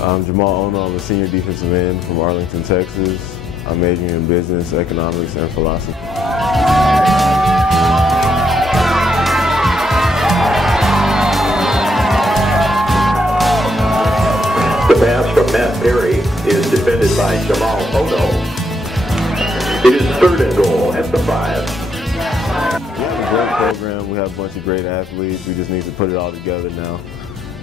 I'm Jahmaal Onoh. I'm a senior defensive end from Arlington, Texas. I'm majoring in business, economics, and philosophy. The pass from Matt Perry is defended by Jahmaal Onoh. It is 3rd and goal at the 5. We have a great program. We have a bunch of great athletes. We just need to put it all together now.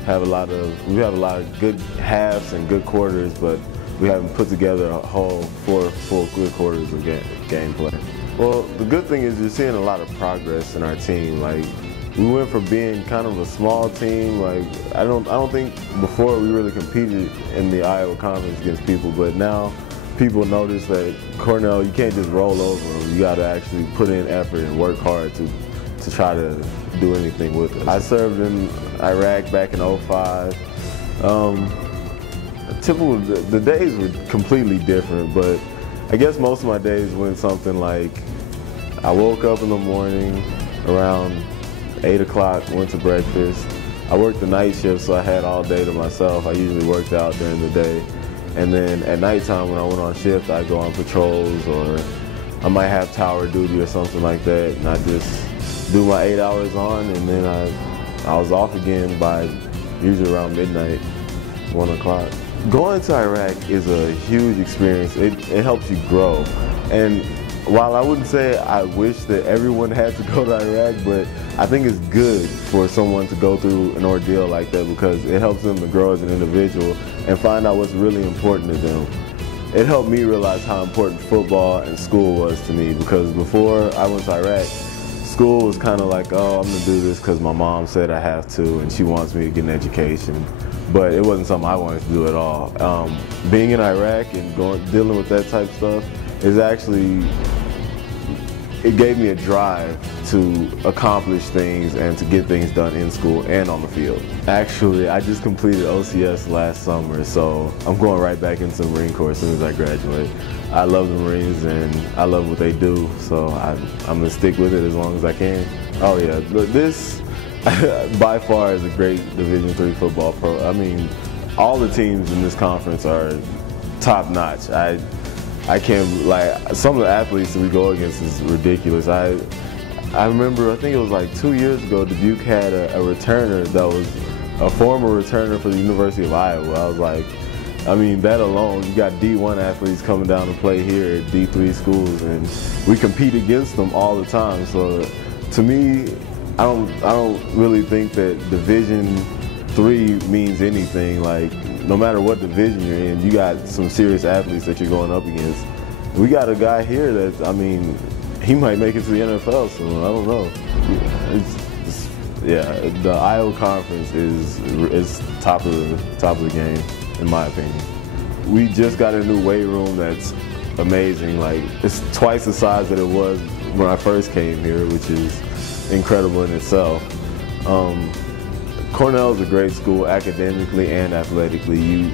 We have a lot of good halves and good quarters, but we haven't put together a whole 4 full good quarters of gameplay. Well, the good thing is you're seeing a lot of progress in our team. Like, we went from being kind of a small team. Like, I don't think before we really competed in the Iowa Conference against people, but now people notice that Cornell, you can't just roll over them. You got to actually put in effort and work hard to try to do anything with it. I served in Iraq back in '05. The days were completely different, but I guess most of my days went something like I woke up in the morning around 8 o'clock, went to breakfast. I worked the night shift, so I had all day to myself. I usually worked out during the day. And then at nighttime when I went on shift, I'd go on patrols, or I might have tower duty or something like that, and I just do my 8 hours on, and then I was off again by usually around midnight, 1 o'clock. Going to Iraq is a huge experience. It helps you grow. And while I wouldn't say I wish that everyone had to go to Iraq, but I think it's good for someone to go through an ordeal like that because it helps them to grow as an individual and find out what's really important to them. It helped me realize how important football and school was to me, because before I went to Iraq, school was kind of like, oh, I'm gonna do this because my mom said I have to and she wants me to get an education. But it wasn't something I wanted to do at all. Being in Iraq and dealing with that type of stuff is actually, it gave me a drive to accomplish things and to get things done in school and on the field. Actually, I just completed OCS last summer, so I'm going right back into the Marine Corps as soon as I graduate. I love the Marines and I love what they do, so I'm gonna stick with it as long as I can. Oh yeah, this by far is a great Division III football pro. I mean, all the teams in this conference are top notch. I can't, like, some of the athletes that we go against is ridiculous. I remember, I think it was like 2 years ago, Dubuque had a returner that was a former returner for the University of Iowa. I was like, I mean, that alone, you got D1 athletes coming down to play here at D3 schools, and we compete against them all the time. So to me, I don't really think that Division III means anything. Like, no matter what division you're in, you got some serious athletes that you're going up against. We got a guy here that, I mean, he might make it to the NFL soon. I don't know. Yeah, the Iowa Conference is top of the game, in my opinion. We just got a new weight room that's amazing. Like, it's twice the size that it was when I first came here, which is incredible in itself. Cornell is a great school academically and athletically. You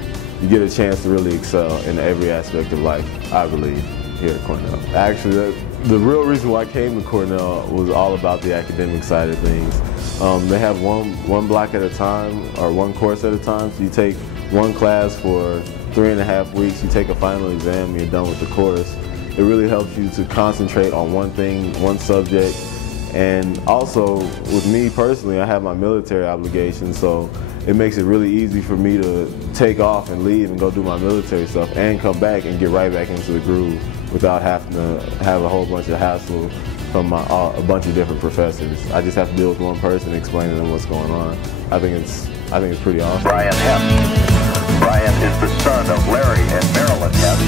get a chance to really excel in every aspect of life, I believe, here at Cornell. Actually, the real reason why I came to Cornell was all about the academic side of things. They have one block at a time, or one course at a time, so you take one class for 3.5 weeks, you take a final exam, and you're done with the course. It really helps you to concentrate on one thing, one subject. And also, with me personally, I have my military obligations, so it makes it really easy for me to take off and leave and go do my military stuff and come back and get right back into the groove without having to have a whole bunch of hassle from a bunch of different professors. I just have to deal with one person explaining to them what's going on. I think it's pretty awesome. Brian Hess. Brian is the son of Larry and Marilyn Hess.